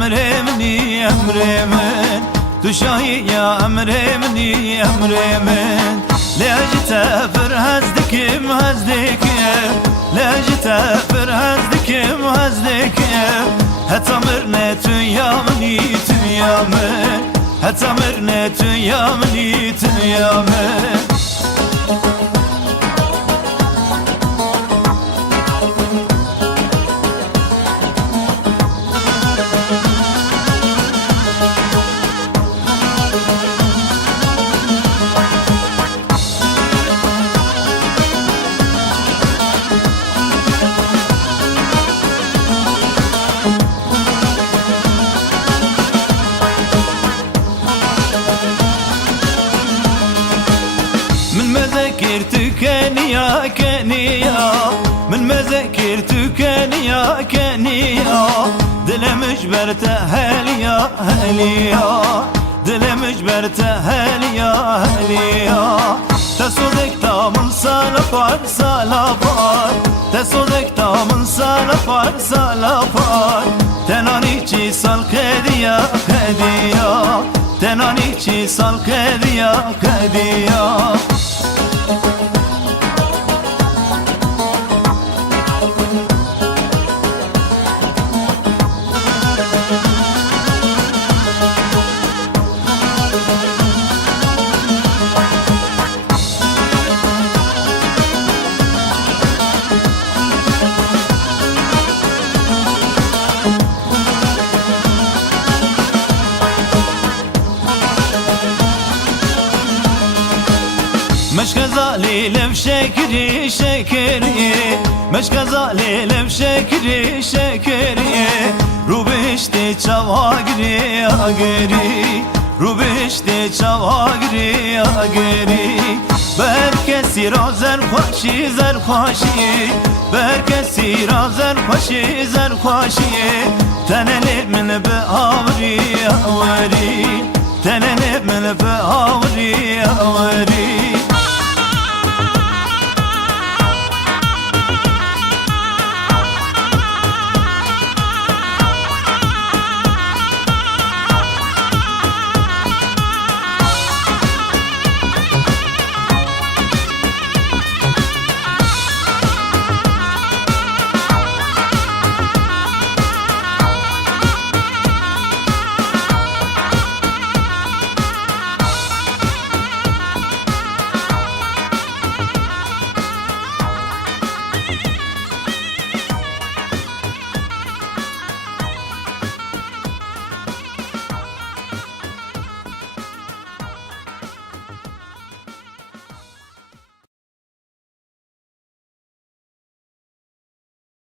أمري مني أمري من تشاهي يا أمري مني أمري من لأجت فرهزدك مهزدك لأجت فرهزدك مهزدك هتمرنا يا مني يا من هتمرنا يا مني يا من كنيا كنيا من مذاكرتك كنيا كنيا دل مجبرت هليا هليا دل مجبرت هليا هليا تصدق تامن سالفار سالفار تصدق تامن سالفار سالفار تناني چی سال کدیا کدیا تناني چی سال کدیا کدیا مش كذالي لف شكري شكري مش كذالي لف شكري شكري رو بهشتي چواگري آگري رو بهشتي چواگري آگري بر کسی را زرخوشی زرخوشی بر کسی را زرخوشی زرخوشی تنلی من به آوری آوری تنلی من به آوری آوری